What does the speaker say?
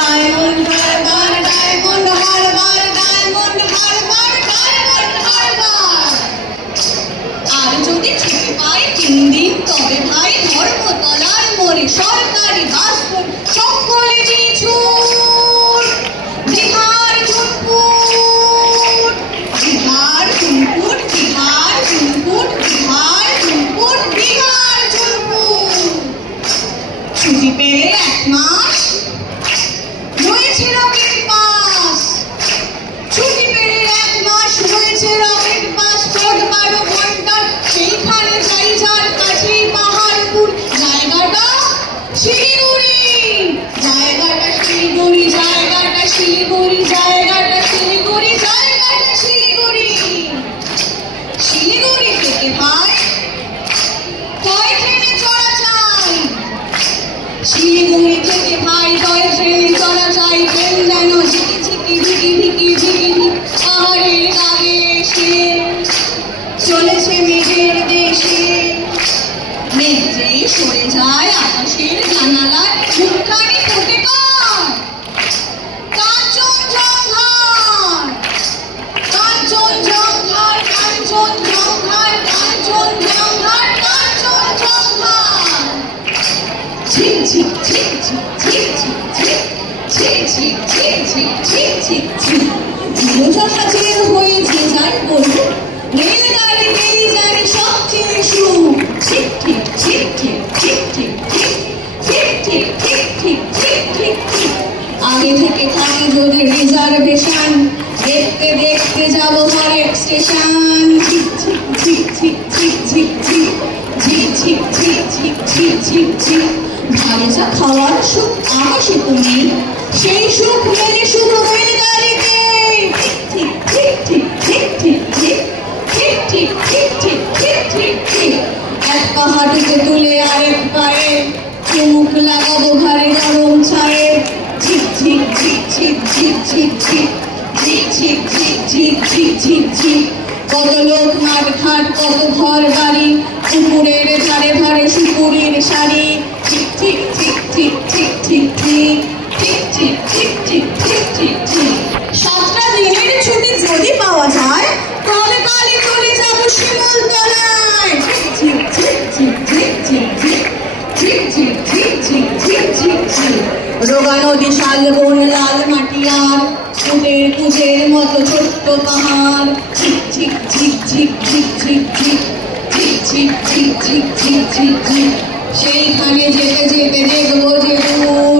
Diamond Harbour, Diamond Harbour, Diamond Harbour, Diamond Harbour. আর যদি ছুটি পাই 3 দিন তবে ভাই ধর্মতলার মোড়ে সরকারি বাস সকলে পিছুট। বিহার ঝুনপুট, বিহার ঝুনপুট, বিহার ঝুনপুট, বিহার ঝুনপুট, বিহার ঝুনপুট। ছুটি পেলে 1 মাস রয়েছে রকেট বাস। ছুটি পেলে 1 মাস রয়েছে রকেট বাস। 12 ঘন্টার সেইখানে যাই যার কাছেই পাহাড়পুর। জায়গাটা শিলিগুড়ি, জায়গাটা শিলিগুড়ি, জায়গাটা শিলিগুড়ি, জায়গাটা শিলিগুড়ি, জায়গাটা শিলিগুড়ি। শিলিগুড়ি থেকে ভাই টয় ট্রেনে চড়া যায়। শিলিগুড়ি থেকে ভাই টয় ট্রেনে চড়া যায়। ট্রেন যেন ঝিকি ঝিকি ঝিকি ঝিকি ঝিকি পাহাড়ের গায়ে এসে চলেছে মেঘের দেশে। মেঘ যেই সরে যায় আকাশের জানালায় মুখখানি ফুটে কার কাঞ্চনজঙ্ঘার, কাঞ্চনজঙ্ঘার, কাঞ্চনজঙ্ঘার, কাঞ্চনজঙ্ঘার, কাঞ্চনজঙ্ঘার। ঝিক ঝিক ঝিক ঝিক ঝিক ঝিক ঝিক ঝিক ঝিক ঝিক ঝিক ঝিক ঝিক। চিরচষা চির হয়েছে যাই বলুন, রেলগাড়ি পেয়ে যাবে সবচেয়ে সুখ। ঠিক ঠিক ঠিক ঠিক ঠিক ঠিক ঠিক ঠিক ঠিক ঠিক ঠিক ঠিক ঠিক ঠিক। আগে থেকে থাকে যদি রিজার্ভেশন, দেখতে দেখতে যাব হরেক স্টেশন। ঠিক ঠিক ঠিক ঠিক ঠিক ঠিক ঠিক ঠিক ঠিক ঠিক ঠিক ঠিক ঠিক ঠিক। ভালোচা খাওয়ার সুখ আকাশে তো নেই, সেই সুখ মেলে শুধু রেলগাড়িতে। ঠিক ঠিক ঠিক ঠিক ঠিক ঠিক ঠিক ঠিক ঠিক ঠিক ঠিক ঠিক ঠিক। এক পা হাঁটুতে তুলে আরেক পায়ে চুমুক লাগাবো ভারী গরম ছায়ে। ঠিক ঠিক ঠিক ঠিক ঠিক ঠিক ঠিক ঠিক ঠিক ঠিক ঠিক ঠিক ঠিক ঠিক। কত লোক মাঠ ঘাট, কত ঘর বাড়ি, পুকুরের ধারে ধারে সুপুরের শাড়ি। ঠিক ঠিক ঠিক ঠিক ঠিক ঠিক ঠিক ঠিক ঠিক ঠিক ঠিক ঠিক ঠিক ঠিক। 7টা দিনের ছুটি যদি পাওয়া যায় তবে কালে চলে যাবো শিমুলতলায়। ঠিক ঠিক ঠিক ঠিক ঠিক ঠিক ঠিক ঠিক ঠিক ঠিক ঠিক ঠিক ঠিক। রোগা নদী, শালবন, লাল মাটি আর কুটের কুচের মতো ছোট্ট পাহাড়। ঠিক ঠিক ঠিক ঠিক ঠিক ঠিক ঠিক ঠিক ঠিক ঠিক ঠিক ঠিক ঠিক ঠিক। সেইখানে যেতে যেতে দেখবো যে দূর